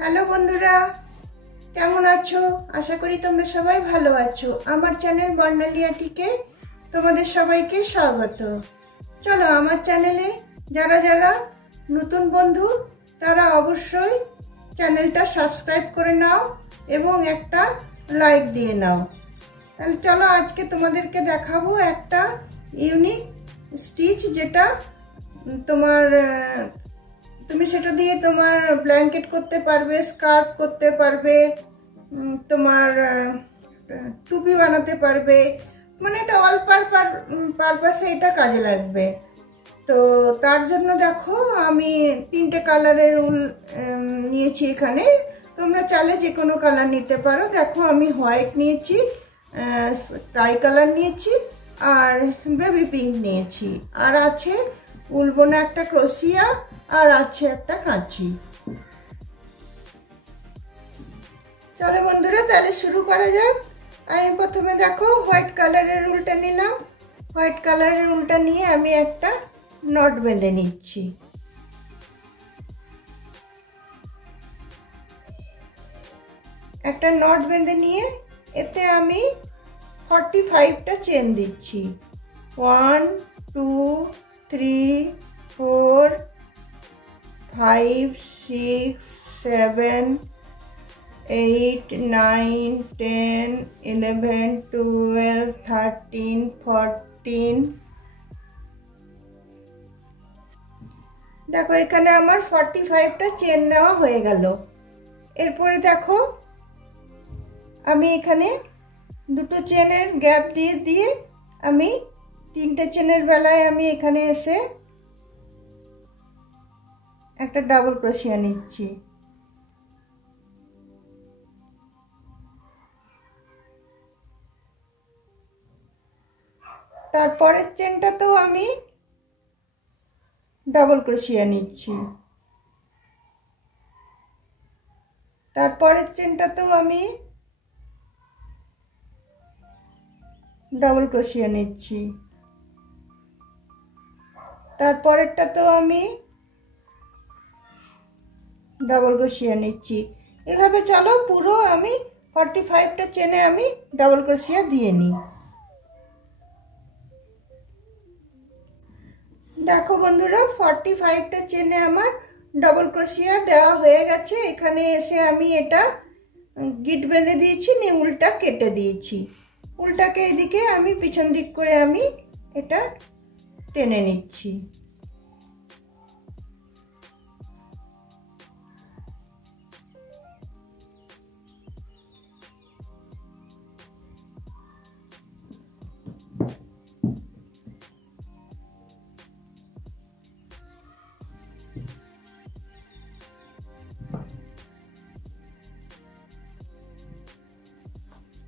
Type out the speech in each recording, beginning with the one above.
Hello বন্ধুরা, কেমন আছো? আশা করি তোমরা সবাই ভালো আছো। আমার চ্যানেল বর্ণালিয়াটিকে তোমাদের সবাইকে স্বাগত। চলো, আমার চ্যানেলে যারা যারা নতুন বন্ধু তারা অবশ্যই চ্যানেলটা সাবস্ক্রাইব করে নাও এবং একটা লাইক দিয়ে নাও। তাহলে চলো, আজকে তোমাদেরকে দেখাবো একটা ইউনিক স্টিচ, যেটা তুমি সেটা দিয়ে তোমার ব্ল্যাঙ্কেট করতে পারবে, স্কার্ফ করতে পারবে, তোমার টুপি বানাতে পারবে, মানে এটা অল পারপাসে এটা কাজে লাগবে। তো তার জন্য দেখো, আমি 3টে কালারের উল নিয়েছি এখানে। তোমরা চাইলে যে কোনো কালার নিতে পারো। দেখো, আমি হোয়াইট নিয়েছি, স্কাই কালার নিয়েছি, আর বেবি পিঙ্ক নিয়েছি, আর আছে উলবোনা একটা ক্রোশিয়া, আর আছে একটা কাঁচি। চলো বন্ধুরা, তাহলে শুরু করা যাক। আমি প্রথমে দেখো হোয়াইট কালারের উলটা নিলাম। হোয়াইট কালারের উলটা নিয়ে আমি একটা নট বেঁধে নিচ্ছি। একটা নট বেঁধে নিয়ে এতে আমি 45টা চেন দিচ্ছি। 1 2 3 4 5 6 7 8 9 10 11 12 13 14। দেখো, এখানে আমার 45টা চেন নেওয়া হয়ে গেল। এরপরে দেখো, আমি এখানে দুটো চেনের গ্যাপ দিয়ে আমি 3টে চেনের বেলায় আমি এখানে এসে একটা ডাবল ক্রোশিয়া নিচ্ছি। তারপরের চেনটাতেও আমি ডাবল ক্রোশিয়া নিচ্ছি। তারপরের চেনটাতেও আমি ডাবল ক্রোশিয়া নিচ্ছি। তারপরেরটাতেও আমি ডাবল ক্রোশিয়া নিচ্ছি। এভাবে চলো, পুরো আমি 45টা চেনে আমি ডাবল ক্রোশিয়া দিয়ে নিই। দেখো বন্ধুরা, 45টা চেনে আমার ডাবল ক্রোশিয়া দেওয়া হয়ে গেছে। এখানে এসে আমি এটা গিট বেঁধে দিয়েছি, নিয়ে উলটা কেটে দিয়েছি। উলটাকে এদিকে আমি পিছন দিক করে আমি এটা টেনে নিচ্ছি।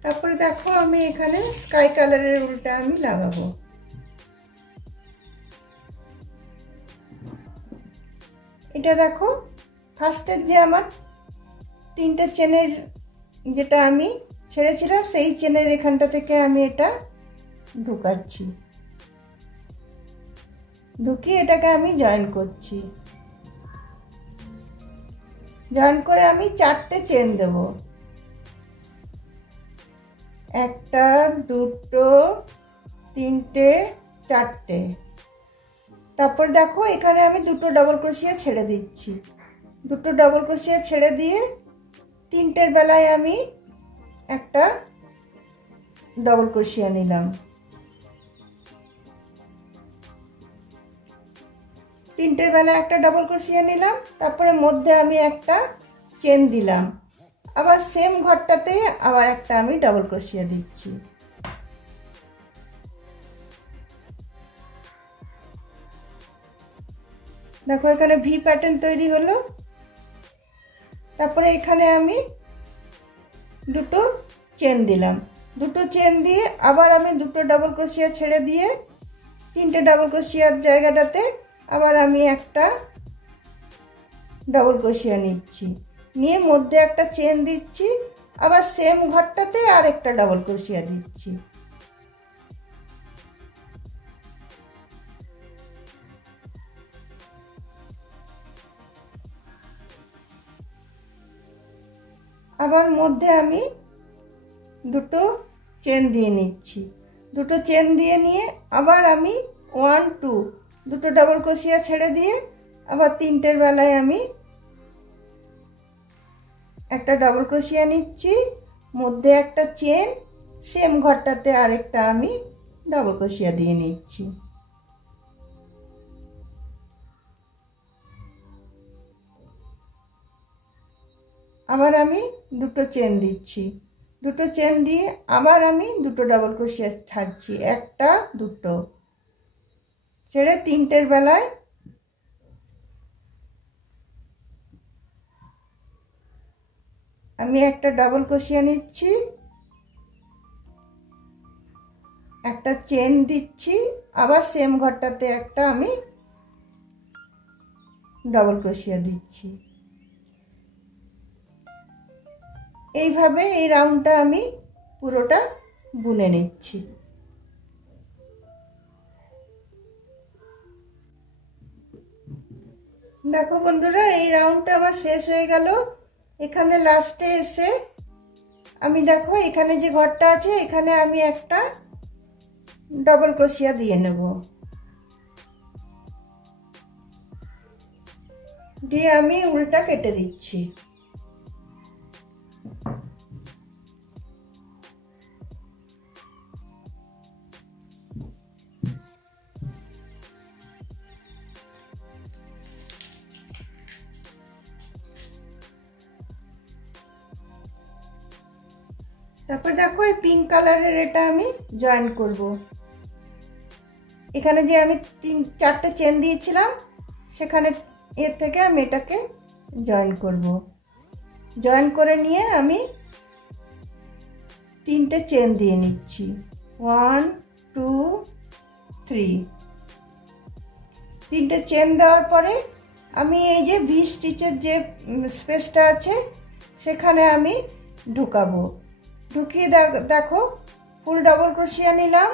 তারপরে দেখো, আমি এখানে স্কাই কালারের উলটা আমি লাগাবো। এটা দেখো, ফার্স্টের যে আমার 3টে চেনের যেটা আমি ছেড়েছিলাম, সেই চেনের এখানটা থেকে আমি এটা ঢুকাচ্ছি। ঢুকিয়ে এটাকে আমি জয়েন করছি। জয়েন করে আমি 4টে চেন দেব। 1টা 2টো 3টে 4টে। তারপর দেখো, এখানে আমি 2টো ডাবল ক্রোশিয়া ছেড়ে দিচ্ছি। 2টো ডাবল ক্রোশিয়া ছেড়ে দিয়ে 3টের বেলায় আমি একটা ডাবল ক্রোশিয়া নিলাম। 3টের বেলায় একটা ডাবল ক্রোশিয়া নিলাম। তারপরে মধ্যে আমি একটা চেন দিলাম। আবার সেম ঘরটাতে আবার একটা আমি ডাবল ক্রোশিয়া দিচ্ছি। দেখো এখানে ভি প্যাটার্ন তৈরি হলো। তারপরে এখানে আমি দুটো চেন দিলাম, দুটো চেন দিয়ে আবার আমি দুটো ডাবল ক্রোশিয়া ছেড়ে দিয়ে তিনটে ডাবল ক্রোশিয়ার জায়গাটাতে আবার আমি একটা ডাবল ক্রোশিয়া নিচ্ছি, নিয়ে মধ্যে একটা চেন দিচ্ছি, আবার সেম ঘরটাতে আর একটা ডাবল ক্রোশিয়া দিচ্ছি। আবার মধ্যে আমি দুটো চেন দিয়ে নিচ্ছি, দুটো চেন দিয়ে নিয়ে আবার আমি 1 2 দুটো ডাবল ক্রোশিয়া ছেড়ে দিয়ে আবার তিনটের বেলায় আমি একটা ডাবল ক্রোশিয়া নিচ্ছি, মধ্যে একটা চেন, সেম ঘরটাতে আরেকটা আমি ডাবল ক্রোশিয়া দিয়ে নিচ্ছি। আবার আমি দুটো চেন দিচ্ছি, দুটো চেন দিয়ে আবার আমি দুটো ডাবল ক্রোশিয়া ছাড়ছি, একটা দুটো ছেড়ে তিনটের বেলায় আমি একটা ডাবল ক্রোশিয়া নিচ্ছি, একটা চেন দিচ্ছি, আবার সেম ঘরটাতে একটা আমি ডাবল ক্রোশিয়া দিচ্ছি। এইভাবে এই রাউন্ডটা আমি পুরোটা বুনে নিচ্ছি। দেখো বন্ধুরা, এই রাউন্ডটা আমার শেষ হয়ে গেল। এখানে লাস্টে এসে আমি দেখো এখানে যে ঘরটা আছে এখানে আমি একটা ডাবল ক্রোশিয়া দিয়ে নেব, দিয়ে আমি উল্টা কেটে দিচ্ছি। তারপর দেখো এই পিঙ্ক কালারের এটা আমি জয়েন করব। এখানে যে আমি চারটে চেন দিয়েছিলাম সেখানে এর থেকে আমি এটাকে জয়েন করব। জয়েন করে নিয়ে আমি তিনটে চেন দিয়ে নিচ্ছি, 1 2 3। তিনটে চেন দেওয়ার পরে আমি এই যে ভি স্টিচের যে স্পেসটা আছে সেখানে আমি ঢুকাবো। ঢুকিয়ে দেখো ফুল ডাবল ক্রোশিয়া নিলাম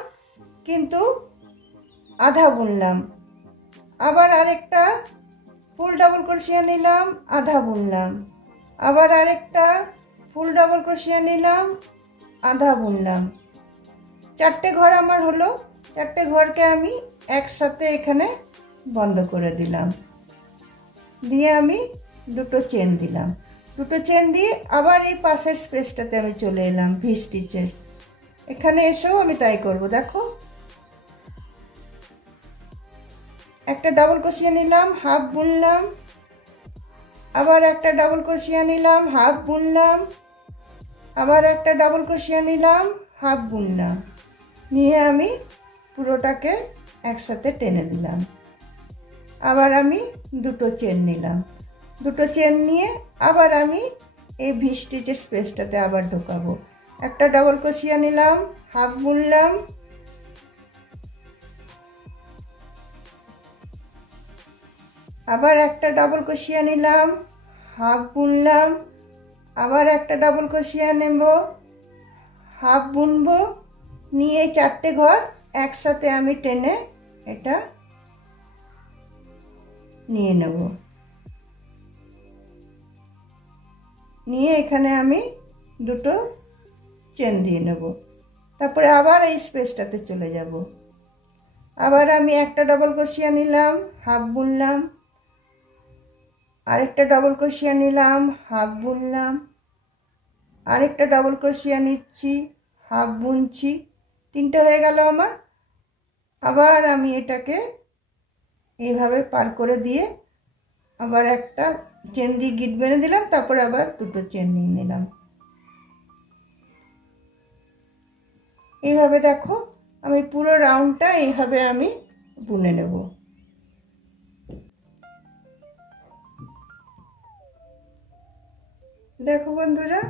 কিন্তু আধা বুনলাম, আবার আরেকটা ফুল ডাবল ক্রোশিয়া নিলাম, আধা বুনলাম, আবার আরেকটা ফুল ডাবল ক্রোশিয়া নিলাম, আধা বুনলাম। চারটে ঘর আমার হলো। চারটে ঘরকে আমি একসাথে এখানে বন্ধ করে দিলাম, দিয়ে আমি দুটো চেন দিলাম, দুটো চেন দিয়ে আবার এই পাশের স্পেসটাতে আমি চলে এলাম ভি স্টিচের। এখানে এসেও আমি তাই করব। দেখো একটা ডাবল ক্রোশিয়া নিলাম, হাফ বুনলাম, আবার একটা ডাবল ক্রোশিয়া নিলাম, হাফ বুনলাম, আবার একটা ডাবল ক্রোশিয়া নিলাম, হাফ বুনলাম, নিয়ে আমি পুরোটাকে একসাথে টেনে দিলাম। আবার আমি দুটো চেন নিলাম, দুটো চেন নিয়ে আবার আমি এই ভি স্টিচের স্পেসটাতে আবার ঢোকাবো। একটা ডাবল ক্রোশিয়া নিলাম, হাফ বুনলাম, আবার একটা ডাবল ক্রোশিয়া নিলাম, হাফ বুনলাম, আবার একটা ডাবল ক্রোশিয়া নেব, হাফ বুনবো, নিয়ে চারটে ঘর একসাথে আমি টেনে এটা নিয়ে নেব। নিয়ে এখানে আমি দুটো চেন দিয়ে নেব। তারপরে আবার এই স্পেসটাতে চলে যাব। আবার আমি একটা ডাবল ক্রোশিয়া নিলাম, হাফ বুনলাম, আরেকটা ডাবল ক্রোশিয়া নিলাম, হাফ বুনলাম, আরেকটা ডাবল ক্রোশিয়া নিচ্ছি, হাফ বুনছি, তিনটে হয়ে গেল আমার। আবার আমি এটাকে এইভাবে পার করে দিয়ে আবার একটা চেন দিয়ে গিট বেঁধে দিলাম, তারপরে আবার দুটো চেন নিয়ে নিলাম। এইভাবে দেখো আমি পুরো রাউন্ডটা এইভাবে আমি বুনে নেব। দেখো বন্ধুরা,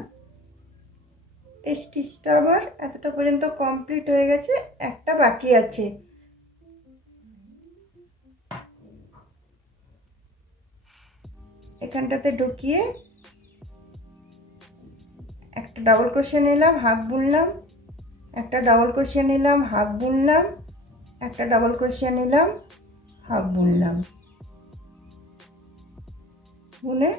এই স্টিচটা আমার এতটা পর্যন্ত কমপ্লিট হয়ে গেছে, একটা বাকি আছে। এখানটাতে ঢুকিয়ে একটা ডাবল ক্রোশে নিলাম, হাফ বুনলাম, একটা ডাবল ক্রোশে নিলাম, হাফ বুনলাম, একটা ডাবল ক্রোশে নিলাম, হাফ বুনলাম, বুনে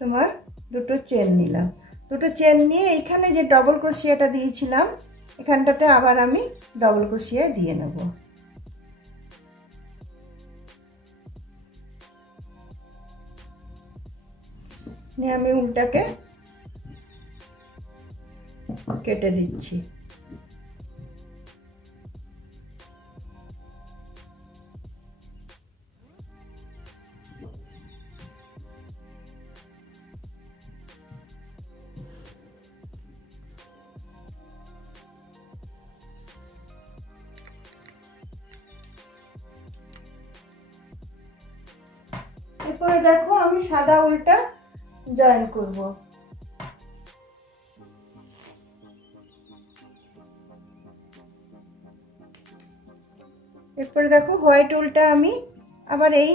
তোমার দুটো চেন নিলাম। দুটো চেন নিয়ে এইখানে যে ডাবল ক্রোশিয়াটা দিয়েছিলাম এখানটাতে আবার আমি ডাবল ক্রোশিয়া দিয়ে নেব। নিয়ে আমি উল্টাকে কেটে দিচ্ছি। এরপরে দেখো আমি সাদা উল্টা জয়েন করব। এরপরে দেখো হোয়াইট উল্টা আমি আবার এই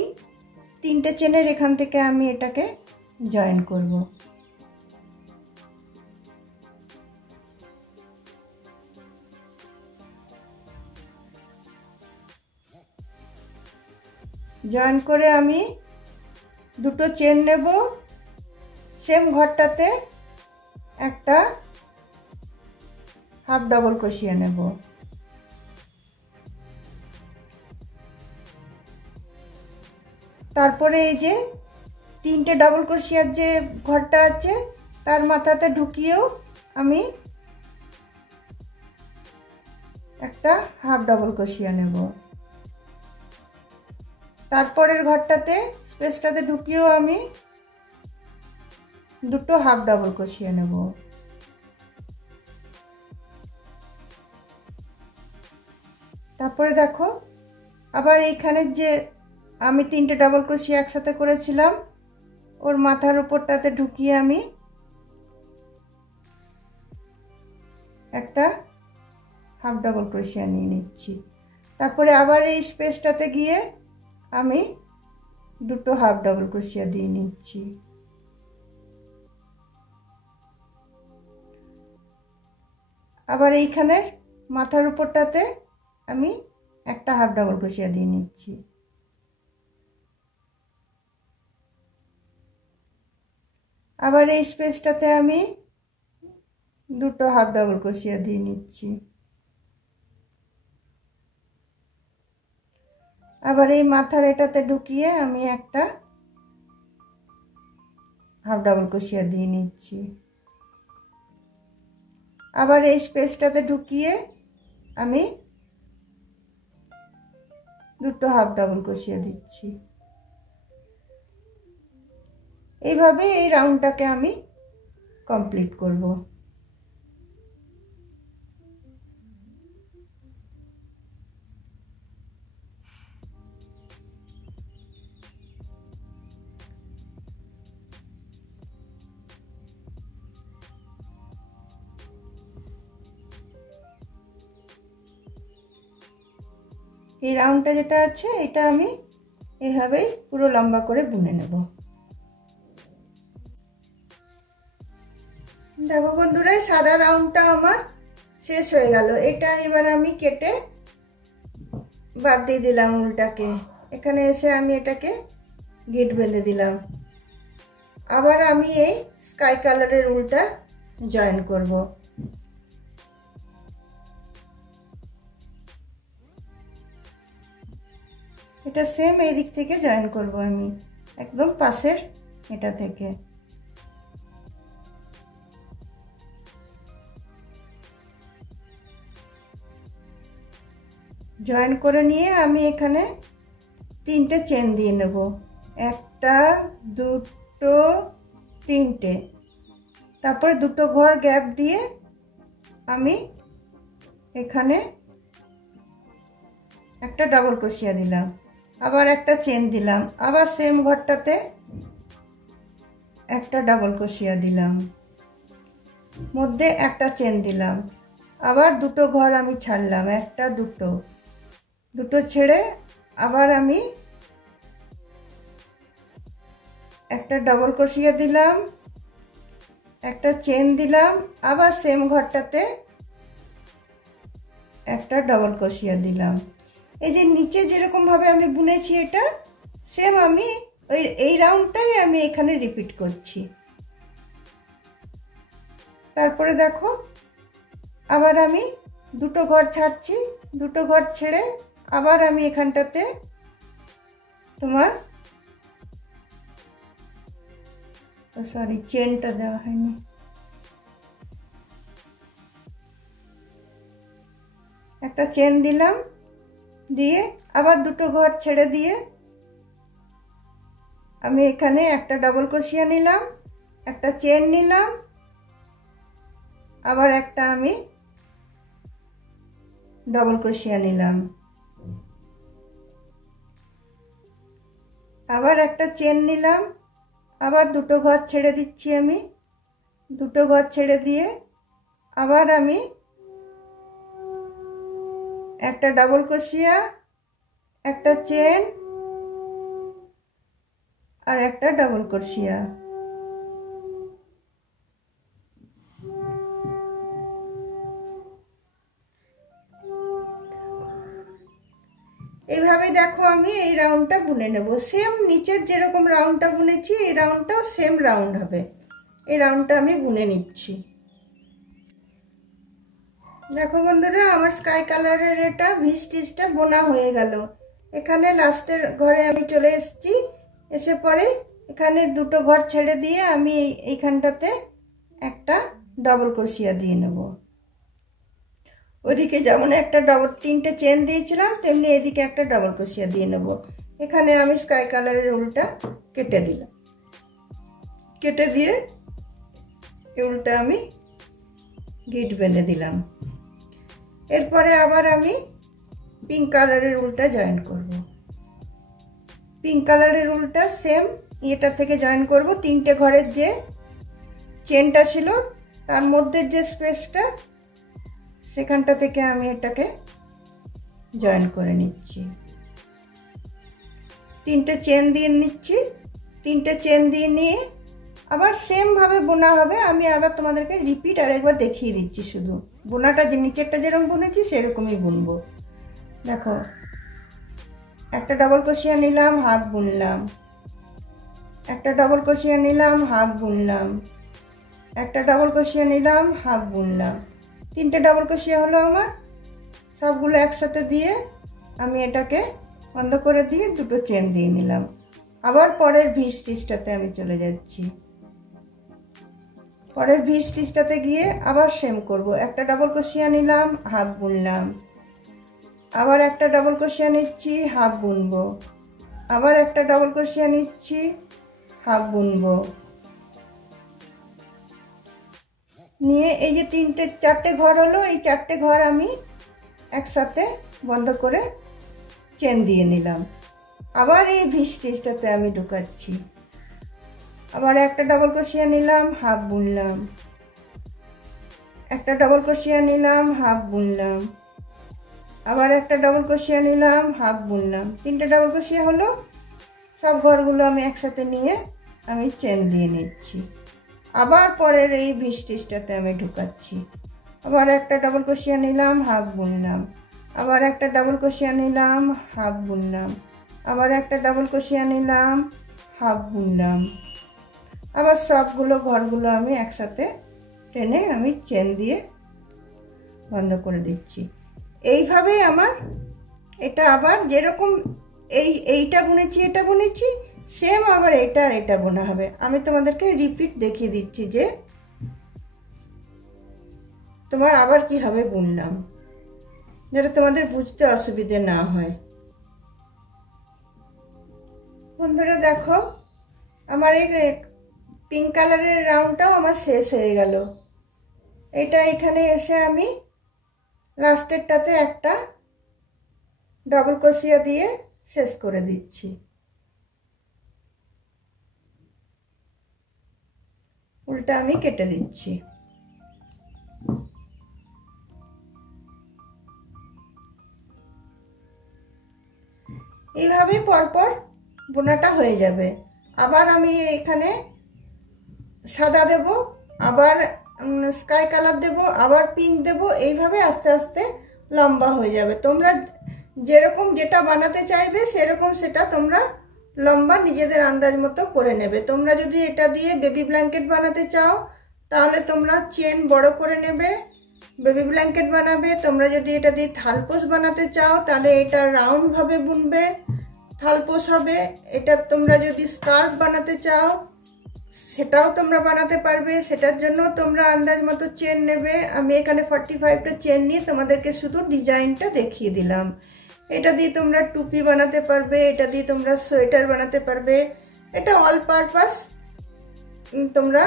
তিনটে চেনের এখান থেকে আমি এটাকে জয়েন করব। জয়েন করে আমি দুটো চেন নেব, সেম ঘরটাতে একটা হাফ ডাবল ক্রোশিয়া নেব। তারপরে এই যে তিনটে ডাবল ক্রোশিয়ার যে ঘরটা আছে তার মাথাতে ঢুকিয়েও আমি একটা হাফ ডাবল ক্রোশিয়া নেব। তারপরের ঘরটাতে স্পেসটাতে ঢুকিয়েও আমি দুটো হাফ ডাবল ক্রোশিয়া নেব। তারপরে দেখো আবার এইখানে যে আমি তিনটে ডাবল ক্রোশিয়া একসাথে করেছিলাম ওর মাথার উপরটাতে ঢুকিয়ে আমি একটা হাফ ডাবল ক্রোশিয়া নিয়ে নিচ্ছি। তারপরে আবার এই স্পেসটাতে গিয়ে আমি দুটো হাফ ডাবল ক্রোশিয়া দিয়ে নিচ্ছি। আবার এইখানে মাথার উপরটাতে আমি একটা হাফ ডাবল ক্রোশিয়া দিয়ে নিচ্ছি। আবার এই স্পেসটাতে আমি দুটো হাফ ডাবল ক্রোশিয়া দিয়ে নিচ্ছি। আবার এই মাথার এটাতে ঢুকিয়ে আমি একটা হাফ ডাবল ক্রোশিয়া দিয়ে নিচ্ছি। আবার এই স্পেসটাতে ঢুকিয়ে আমি দুটো হাফ ডাবল ক্রোশিয়া দিচ্ছি। এইভাবে এই রাউন্ডটাকে আমি কমপ্লিট করব। এই রাউন্ডটা যেটা আছে এটা আমি এভাবেই পুরো লম্বা করে বুনে নেব। দেখো বন্ধুরা, সাদা রাউন্ডটা আমার শেষ হয়ে গেল। এটা এবার আমি কেটে বাদ দিয়ে দিলাম উল্টাকে। এখানে এসে আমি এটাকে গিট বেঁধে দিলাম। আবার আমি এই স্কাই কালারের উল্টা জয়েন করব। এটা সেম এই দিক থেকে জয়েন করব আমি, একদম পাশের এটা থেকে। জয়েন করে নিয়ে আমি এখানে তিনটে চেন দিয়ে নেব, একটা দুটো তিনটে। তারপরে দুটো ঘর গ্যাপ দিয়ে আমি এখানে একটা ডাবল ক্রোশিয়া দিলাম, আবার একটা চেন দিলাম, আবার সেম ঘরটাতে একটা ডাবল ক্রোশিয়া দিলাম, মধ্যে একটা চেন দিলাম, আবার দুটো ঘর আমি ছাড়লাম, একটা দুটো, দুটো ছেড়ে আবার আমি একটা ডাবল ক্রোশিয়া দিলাম, একটা চেন দিলাম, আবার সেম ঘরটাতে একটা ডাবল ক্রোশিয়া দিলাম। এই যে নিচে যেরকম ভাবে আমি বুনেছি এটা সেম আমি এই রাউন্ডটাই আমি এখানে রিপিট করছি। তারপরে দেখো আবার আমি দুটো ঘর ছাড়ছি, দুটো ঘর ছেড়ে আবার আমি এখানটাতে তোমার সরি চেনটা দেওয়া হয়নি, একটা চেন দিলাম, দিয়ে আবার দুটো ঘর ছেড়ে দিয়ে আমি এখানে একটা ডাবল ক্রোশিয়া নিলাম, একটা চেন নিলাম, আবার একটা আমি ডাবল ক্রোশিয়া নিলাম, আবার একটা চেন নিলাম, আবার দুটো ঘর ছেড়ে দিচ্ছি, আমি দুটো ঘর ছেড়ে দিয়ে আবার আমি একটা ডাবল ক্রোশিয়া, একটা চেন আর একটা ডাবল ক্রোশিয়া। এইভাবে দেখো আমি এই রাউন্ডটা বুনে নেব, সেম নিচের যেরকম রাউন্ডটা বুনেছি এই রাউন্ডটাও সেম রাউন্ড হবে। এই রাউন্ডটা আমি বুনে নিচ্ছি। দেখো বন্ধুরা আমার স্কাই কালারের এটা ভি স্টিচটা বোনা হয়ে গেল। এখানে লাস্টের ঘরে আমি চলে এসেছি, এসে পরে এখানে দুটো ঘর ছেড়ে দিয়ে আমি এইখানটাতে একটা ডাবল ক্রোশিয়া দিয়ে নেব। ওইদিকে যেমন একটা তিনটে চেন দিয়েছিলাম তেমনি এদিকে একটা ডাবল ক্রোশিয়া দিয়ে নেব। এখানে আমি স্কাই কালারের উলটা কেটে দিলাম, কেটে দিয়ে এই উলটা আমি গিট বেঁধে দিলাম। এরপরে আবার আমি পিঙ্ক কালারের উলটা জয়েন করব। পিঙ্ক কালারের উলটা সেম এটা থেকে জয়েন করব। তিনটে ঘরের যে চেনটা ছিল তার মধ্যে যে স্পেসটা সেখানটা থেকে আমি এটাকে জয়েন করে নিচ্ছি। তিনটে চেন দিয়ে নিচ্ছি, তিনটে চেন দিয়ে নিয়ে আবার সেম ভাবে বোনা হবে। আমি আবার তোমাদেরকে রিপিট আরেকবার দেখিয়ে দিচ্ছি, শুধু বোনাটা যে নিচেরটা যেরকম বুনেছি সেরকমই বুনবো। দেখো একটা ডাবল ক্রোশিয়া নিলাম, হাফ বুনলাম, একটা ডাবল ক্রোশিয়া নিলাম, হাফ বুনলাম, একটা ডাবল ক্রোশিয়া নিলাম, হাফ বুনলাম, তিনটে ডাবল ক্রোশিয়া হলো আমার। সবগুলো একসাথে দিয়ে আমি এটাকে বন্ধ করে দিয়ে দুটো চেন দিয়ে নিলাম। আবার পরের ভি স্টিচটাতে আমি চলে যাচ্ছি। পরের ভি স্টিচটাতে গিয়ে আবার সেম করব। একটা ডাবল ক্রোশিয়া নিলাম, হাফ বুনলাম, আবার একটা ডাবল ক্রোশিয়া নিচ্ছি, হাফ বুনবো, আবার একটা ডাবল ক্রোশিয়া নিচ্ছি, হাফ বুনবো, নিয়ে এই যে চারটে ঘর হলো, এই চারটে ঘর আমি একসাথে বন্ধ করে চেন দিয়ে নিলাম। আবার এই ভি স্টিচটাতে আমি ঢুকাচ্ছি, আবার একটা ডাবল ক্রোশিয়া নিলাম, হাফ বুনলাম, একটা ডাবল ক্রোশিয়া নিলাম, হাফ বুনলাম, আবার একটা ডাবল ক্রোশিয়া নিলাম, হাফ বুনলাম। তিনটে ডাবল ক্রোশিয়া হলো। সব ঘরগুলো আমি একসাথে নিয়ে আমি চেন দিয়ে নিচ্ছি। আবার পরের এই ভি স্টিচটাতে আমি ঢুকাচ্ছি, আবার একটা ডাবল ক্রোশিয়া নিলাম, হাফ বুনলাম, আবার একটা ডাবল ক্রোশিয়া নিলাম, হাফ বুনলাম, আবার একটা ডাবল ক্রোশিয়া নিলাম, হাফ বুনলাম। আবার সবগুলো ঘরগুলো আমি একসাথে টেনে আমি চেন দিয়ে বন্ধ করে দিচ্ছি। এইভাবেই আমার এটা আবার যেরকম এইটা বুনেছি এটা বুনেছি সেম আবার এটা আর এটা বোনা হবে। আমি তোমাদেরকে রিপিট দেখিয়ে দিচ্ছি যে তোমার আবার কিভাবে বুনলাম, যেটা তোমাদের বুঝতে অসুবিধে না হয়। বন্ধুরা দেখো আমার এই পিঙ্ক কালারের রাউন্ডটাও আমার শেষ হয়ে গেল। এটা এখানে এসে আমি লাস্টেরটাতে একটা ডাবল ক্রোশিয়া দিয়ে শেষ করে দিচ্ছি। ফুলটা আমি কেটে দিচ্ছি। এইভাবে পরপর বোনাটা হয়ে যাবে। আবার আমি এখানে সাদা দেব, আবার স্কাই কালার দেব, আবার পিঙ্ক দেব, এইভাবে আস্তে আস্তে লম্বা হয়ে যাবে। তোমরা যেরকম যেটা বানাতে চাইবে সেরকম সেটা তোমরা লম্বা নিজেদের আন্দাজ মতো করে নেবে। তোমরা যদি এটা দিয়ে বেবি ব্ল্যাঙ্কেট বানাতে চাও তাহলে তোমরা চেন বড় করে নেবে, বেবি ব্ল্যাঙ্কেট বানাবে। তোমরা যদি এটা দিয়ে থালপোষ বানাতে চাও তাহলে এটা রাউন্ড ভাবে বুনবে, থালপোষ হবে। এটা তোমরা যদি স্কার্ফ বানাতে চাও সেটাও তোমরা বানাতে পারবে, সেটার জন্য তোমরা আন্দাজ মতো চেন নেবে। আমি এখানে 45টা চেন নিয়ে তোমাদেরকে শুধু ডিজাইনটা দেখিয়ে দিলাম। এটা দিয়ে তোমরা টুপি বানাতে পারবে, এটা দিয়ে তোমরা সোয়েটার বানাতে পারবে। এটা অল পারপাস তোমরা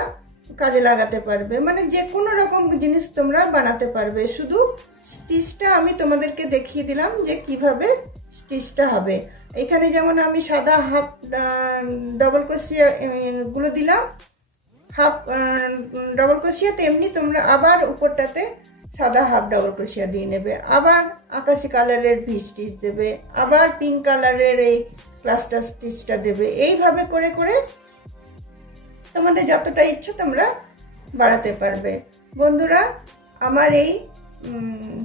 কাজে লাগাতে পারবে, মানে যে কোনো রকম জিনিস তোমরা বানাতে পারবে। শুধু স্টিচটা আমি তোমাদেরকে দেখিয়ে দিলাম যে কিভাবে স্টিচটা হবে। এখানে যেমন আমি সাদা হাফ ডবল ক্রোশিয়া গুলো দিলাম, হাফ ডবল ক্রোশিয়া, তেমনি তোমরা আবার উপরটাতে সাদা হাফ ডবল ক্রোশিয়া দিয়ে নেবে, আবার আকাশি কালারের ভি স্টিচ দেবে, আবার পিঙ্ক কালারের এই ক্লাস্টার স্টিচটা দেবে। এইভাবে করে করে তোমাদের যতটা ইচ্ছা তোমরা বাড়াতে পারবে। বন্ধুরা, আমার এই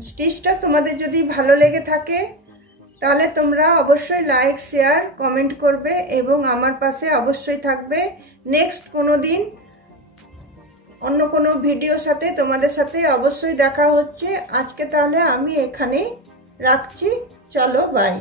স্টিচটা তোমাদের যদি ভালো লেগে থাকে তাহলে তোমরা অবশ্যই লাইক, শেয়ার, কমেন্ট করবে এবং আমার পাশে অবশ্যই থাকবে। নেক্সট কোনো দিন অন্য কোনো ভিডিওর সাথে তোমাদের সাথে অবশ্যই দেখা হচ্ছে। আজকে তাহলে আমি এখানেই রাখছি, চলো বাই।